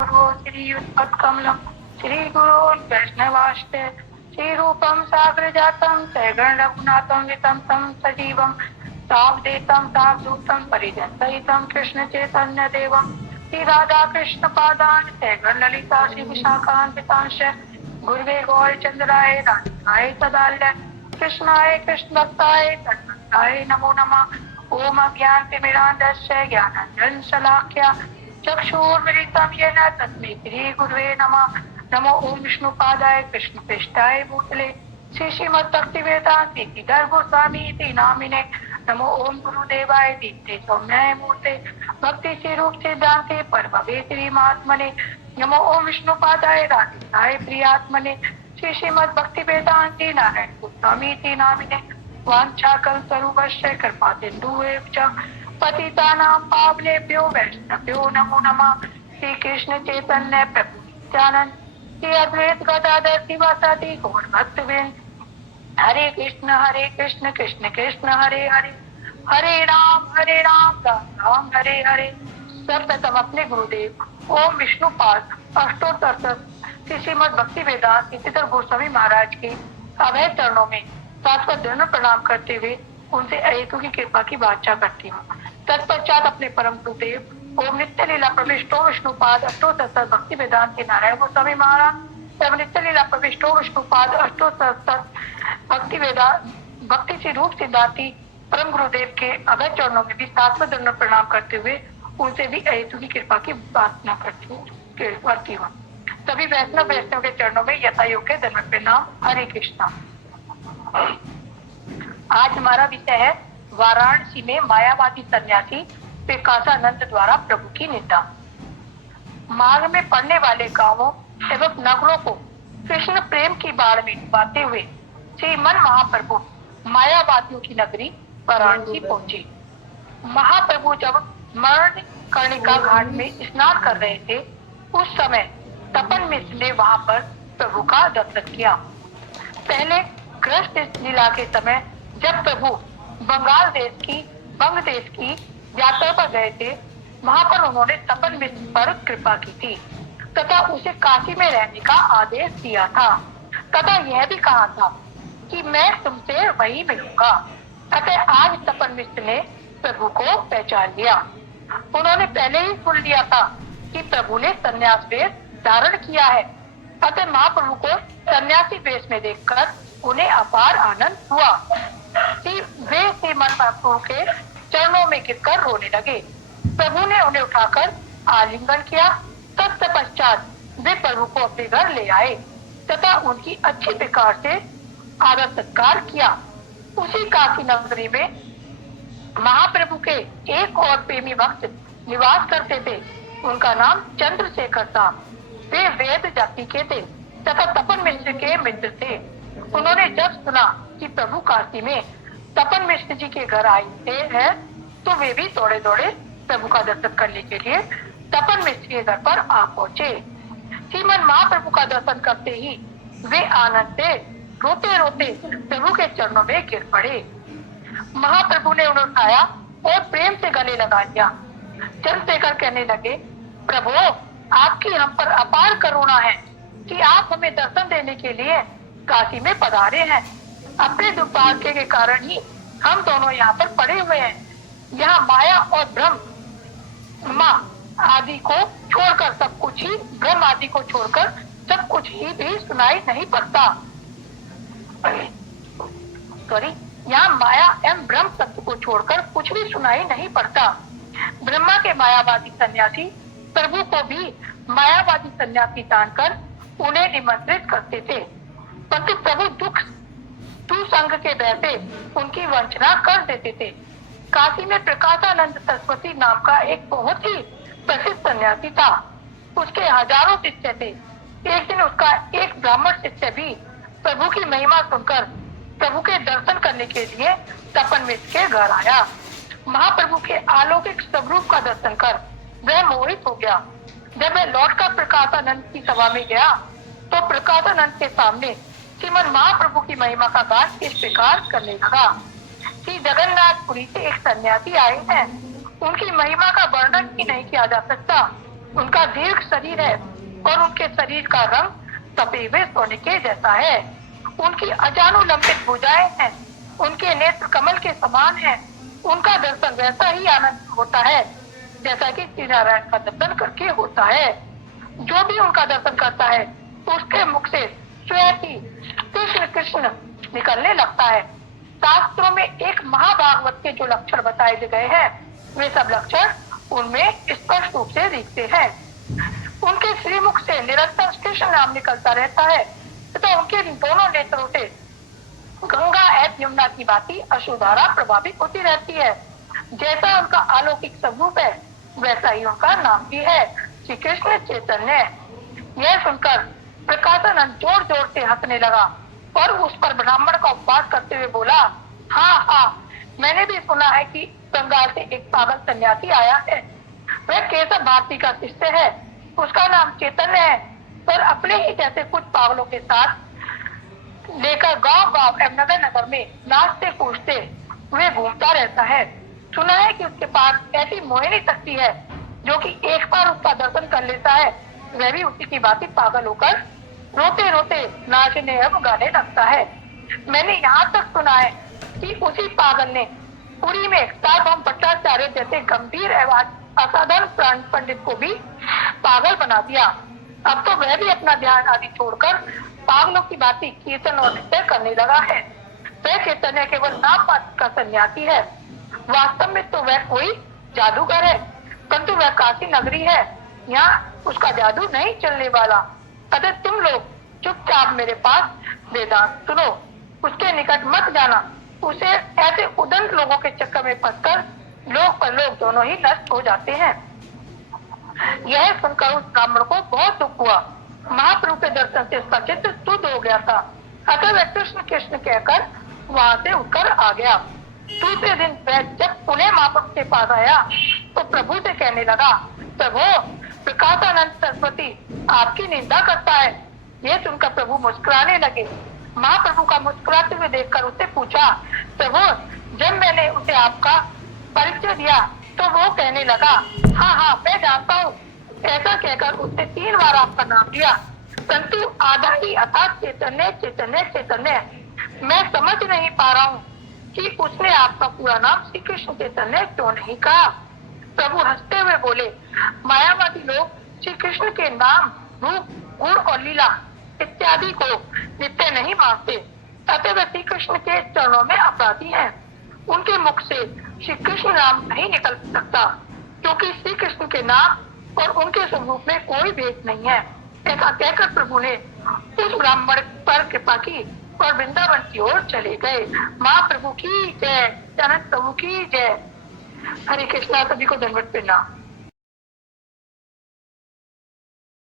गुरु श्रीयुत्पत्कमलं श्रीगुरो वैष्णवाष्ट श्रीरूपं साग्रजातं सैगण रघुनाथं वितं तं सजीवं सावधूतं सावधूतं परिजनसहितं कृष्ण चैतन्य देवं श्री राधा कृष्ण पादान सैगण ललिता श्री विशाखान्वितांश गुरुवे गौरचंद्राय राधिकाय सदाल्य कृष्णाय कृष्ण भक्ताय तन्मन्ताय नमो नमः। ओम अज्ञानतिमिरान्धस्य ज्ञानाञ्जन शलाख्या चक्षुर्मिलितं येन तस्मै श्रीगुरुवे नमः। नमो ओम विष्णुपादाय कृष्णपृष्ठाय भूतले श्रीमद्भक्तिवेदान्त गोस्वामी नामिने। नमो ओम गुरुदेवाय दीप्ते सौम्याय मूर्ते भक्ति स्वरूप सिद्धान्ते परमवे श्रीमात्मने। नमो ओम विष्णुपादाय राधिकाय प्रियात्मने श्रीमद्भक्तिवेदान्त नारायण गोस्वामी नामिने। वाञ्छाकल्पतरुभ्यश्च कृपासिन्धुभ्यश्च च पतितानां पावनेभ्यो वैष्णवेभ्यो नमो नमः। श्री कृष्ण चैतन्य प्रभु नित्यानंद श्री अद्वैत गदाधर शिवासादि गौर भक्तवृंद। हरे कृष्ण कृष्ण कृष्ण हरे हरे हरे राम राम राम हरे हरे। सर्वप्रथम अपने गुरुदेव ओम विष्णुपाद अष्टोत्तर श्रीमद भक्ति वेदांत श्रीधर गोस्वामी महाराज के अभय चरणों में शाश्वत दंड प्रणाम करते हुए उनसे अहेतु की कृपा की वाचा करती हूँ। तत्पश्चात अपने परम गुरुदेव ओम नित्य लीला प्रविष्टो विष्णुपाद अष्टोत्तर भक्ति वेदांत नारायण गोस्वामी महाराज एवं नित्य लीला प्रविष्टो विष्णुपाद अष्टोत्तर भक्ति वेदांत भक्ति से रूप सिद्धांति परम गुरुदेव के अभय चरणों में भी शाश्वत दंड प्रणाम करते हुए उनसे भी अहेतु की कृपा की प्रार्थना करती हूँ। सभी वैष्णव के चरणों में यथा योग्य दंड प्रणाम। हरे कृष्णा। आज हमारा विषय है वाराणसी में मायावादी सन्यासी विकासानंद द्वारा प्रभु की निंदा। मार्ग में पड़ने वाले गांवों एवं नगरों को कृष्ण प्रेम की बाढ़ में डुबाते हुए श्रीमन महाप्रभु मायावादियों की नगरी वाराणसी पहुंचे। महाप्रभु जब मरण कर्णिका घाट में स्नान कर रहे थे उस समय तपन मिश्र ने वहां पर प्रभु का दर्शन किया। पहले गृहस्थ लीला के समय जब प्रभु बंग देश की यात्रा पर गए थे वहां पर उन्होंने तपन मिश्र पर कृपा की थी तथा उसे काशी में रहने का आदेश दिया था तथा यह भी कहा था कि मैं तुमसे वही मिलूंगा। अतः आज तपन मिश्र ने प्रभु को पहचान लिया। उन्होंने पहले ही सुन लिया था कि प्रभु ने संन्यास वेश धारण किया है। अतः महाप्रभु को सन्यासी वेश में देखकर उन्हें अपार आनंद हुआ। वे श्रीमन महाप्रभु के चरणों में गिरकर रोने लगे। प्रभु ने उन्हें उठाकर आलिंगन किया। तत्पश्चात वे प्रभु को अपने घर ले आए तथा उनकी अच्छी प्रकार से आदर सत्कार किया। उसी काशी नगरी में महाप्रभु के एक और प्रेमी भक्त निवास करते थे। उनका नाम चंद्रशेखर था। वे वेद जाति के थे तथा तपन मिश्र के मित्र थे। उन्होंने जब सुना कि प्रभु काशी में तपन मिश्र जी के घर आए हैं तो वे भी दौड़े दौड़े प्रभु का दर्शन करने के लिए तपन मिश्र के घर पर आ पहुंचे। श्रीमन महाप्रभु का दर्शन करते ही वे आनंद से रोते रोते प्रभु के चरणों में गिर पड़े। महाप्रभु ने उन्हें उठाया और प्रेम से गले लगा लिया। चंद्रशेखर कहने लगे, प्रभु आपकी हम पर अपार करुणा है कि आप हमें दर्शन देने के लिए काशी में पधारे हैं। अपने दुर्भाग्य के कारण ही हम दोनों यहाँ पर पड़े हुए हैं। यहाँ माया और भ्रम आदि को छोड़कर सब कुछ ही भ्रम आदि को छोड़कर सब कुछ ही भी सुनाई नहीं पड़ता। यहाँ माया एवं भ्रम शब्द को छोड़कर कुछ भी सुनाई नहीं पड़ता। ब्रह्मा के मायावादी सन्यासी प्रभु को भी मायावादी सन्यासी जानकर उन्हें निमंत्रित करते थे परंतु प्रभु दुसंग के भय से उनकी वंचना कर देते थे। काशी में प्रकाशानंद सरस्वती नाम का एक बहुत ही प्रसिद्ध सन्यासी था। उसके हजारों शिष्य थे। एक दिन उसका एक ब्राह्मण शिष्य भी प्रभु की महिमा सुनकर प्रभु के दर्शन करने के लिए तपन मिश्र के घर आया। महाप्रभु के अलौकिक स्वरूप का दर्शन कर वह मोहित हो गया। जब वह लौटकर प्रकाशानंद की सभा में गया तो प्रकाशानंद के सामने श्रीमन महाप्रभु की महिमा का गान इस प्रकार करने लगा। श्री जगन्नाथपुरी से एक सन्यासी आए हैं। उनकी महिमा का वर्णन ही नहीं किया जा सकता। उनका दीर्घ शरीर है और उनके शरीर का रंग तपे हुए सोने के जैसा है। उनकी अजानुलंबित भुजाएं हैं, उनके नेत्र कमल के समान हैं। उनका दर्शन वैसा ही आनंद होता है जैसा कि श्री नारायण का दर्शन करके होता है। जो भी उनका दर्शन करता है उसके मुख से स्वयं ही कृष्ण कृष्ण निकलने लगता है। शास्त्रों में एक महाभागवत के जो लक्षण बताए गए हैं वे सब लक्षण उनमें स्पष्ट रूप से दिखते हैं। उनके श्रीमुख से निरंतर कृष्ण नाम निकलता रहता है तथा उनके दोनों नेत्रों से गंगा एवं यमुना की भांति अश्रुधारा प्रभावित होती रहती है। जैसा उनका अलौकिक स्वरूप है वैसा ही उनका नाम भी है, श्री कृष्ण चैतन्य। यह सुनकर प्रकाशानंद जोर जोर से हंसने लगा और उस पर ब्राह्मण का उपवास करते हुए बोला, हाँ हाँ, मैंने भी सुना है कि बंगाल से एक पागल सन्यासी आया है। वह केशव भारती का शिष्य है, उसका नाम चैतन्य है, पर अपने ही जैसे कुछ पागलों के साथ लेकर गांव गांव एवं नगर नगर में नाचते कूदते हुए घूमता रहता है। सुना है कि उसके पास ऐसी मोहिनी शक्ति है जो कि एक बार उसका दर्शन कर लेता है वह भी उसी की भांति पागल होकर रोते रोते नाचने एवं गाने लगता है। मैंने यहाँ तक सुना है कि उसी पागल ने पुरी में सार्वभौम भट्टाचार्य जैसे गंभीर एवं असाधारण पंडित को भी पागल बना दिया। अब तो वह भी अपना ध्यान आदि छोड़कर पागलों की भांति कीर्तन और नृत्य करने लगा है। वह चैतन्य केवल नाम मात्र का सन्यासी है, वास्तव में तो वह कोई जादूगर है, परंतु वह काशी नगरी है, यहाँ उसका जादू नहीं चलने वाला। अतः तुम लोग चुपचाप मेरे पास वेदांत सुनो, उसके निकट मत जाना। उसे ऐसे उदंड लोगों के चक्कर में फंसकर लोग पर लोग दोनों ही नष्ट हो जाते हैं। यह सुनकर उस ब्राह्मण को बहुत दुख हुआ। महाप्रभु के दर्शन से उसका चित्त शुद्ध हो गया था। अतः वह कृष्ण कृष्ण कहकर वहां से उठकर आ गया। दूसरे दिन वह जब पुनः महाप्रभु के पास आया तो प्रभु से कहने लगा, प्रभु, प्रकाशानंद सरस्वती आपकी निंदा करता है। यह सुनकर प्रभु मुस्कुराने लगे। महाप्रभु का मुस्कुराते हुए देखकर उससे पूछा, प्रभु, जब मैंने उसे आपका परिचय दिया तो वो कहने लगा, हाँ हाँ मैं जानता हूँ। ऐसा कहकर उसने 3 बार आपका नाम लिया, परंतु आधा ही अर्थात चैतन्य चैतन्य चैतन्य। मैं समझ नहीं पा रहा हूँ कि उसने आपका पूरा नाम श्री कृष्ण चैतन्य क्यों नहीं कहा। प्रभु हंसते हुए बोले, मायावादी लोग श्री कृष्ण के नाम, रूप, गुण और लीला इत्यादि को नित्य नहीं मानते, अतः वे श्री कृष्ण के चरणों में अपराधी हैं। उनके मुख से श्री कृष्ण नाम नहीं निकल सकता, क्योंकि श्री कृष्ण के नाम और उनके स्वरूप में कोई भेद नहीं है। ऐसा कहकर प्रभु ने उस ब्राह्मण पर कृपा की और वृंदावन की ओर चले गए। महाप्रभु की जय, जनक प्रभु की जय। हरे कृष्णा। सभी को दंडवत प्रणाम।